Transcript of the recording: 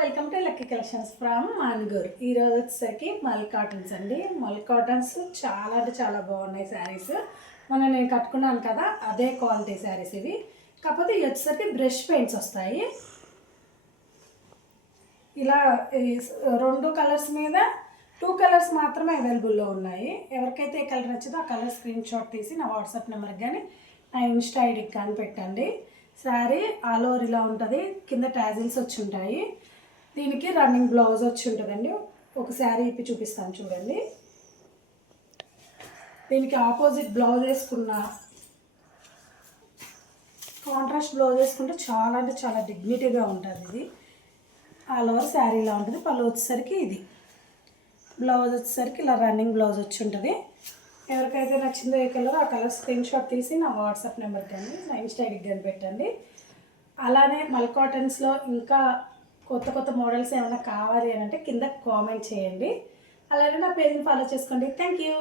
Welcome to lucky collections from Mangur. ఈరోజు వచ్చేసరికి మల్ కాటన్స్ అండి. మల్ కాటన్స్ చాలా అంటే చాలా బాగున్నాయి శారీస్. నేను కట్టుకున్నాను కదా, అదే క్వాలిటీ శారీస్ ఇవి. కాకపోతే ఇవి వచ్చేసరికి బ్రష్ పెయింట్స్ వస్తాయి. ఇలా రెండు కలర్స్ మీద 2 కలర్స్ మాత్రమే అవైలబుల్లో ఉన్నాయి. ఎవరికైతే ఏ కలర్ నచ్చిందో ఆ కలర్ స్క్రీన్ షాట్ తీసి నా వాట్సాప్ నెంబర్కి కానీ నా ఇన్స్టా ఐడికి కానీ పెట్టండి. శారీ ఆల్ ఓవర్ ఇలా ఉంటుంది. కింద టాజిల్స్ వచ్చి ఉంటాయి. దీనికి రన్నింగ్ బ్లౌజ్ వచ్చి ఉంటుందండి. ఒక శారీ ఇప్పి చూపిస్తాను చూడండి. దీనికి ఆపోజిట్ బ్లౌజ్ వేసుకున్న, కాంట్రాస్ట్ బ్లౌజ్ వేసుకుంటే చాలా అంటే చాలా డిగ్నిటీగా ఉంటుంది. ఇది ఆల్ ఓవర్ శారీ ఇలా ఉంటుంది. పళ్ళు వచ్చేసరికి ఇది బ్లౌజ్ వచ్చేసరికి ఇలా రన్నింగ్ బ్లౌజ్ వచ్చి ఉంటుంది. ఎవరికైతే నచ్చిందో ఏ కలర్ ఆ కలర్ స్క్రీన్ షాట్ తీసి నా వాట్సాప్ నెంబర్ కానీ నా ఇన్స్టా ఐడికి కానీ పెట్టండి. అలానే మల్ కాటన్స్లో ఇంకా కొత్త కొత్త మోడల్స్ ఏమైనా కావాలి అని అంటే కింద కామెంట్ చేయండి. అలానే నా పేజ్ని ఫాలో చేసుకోండి. Thank you.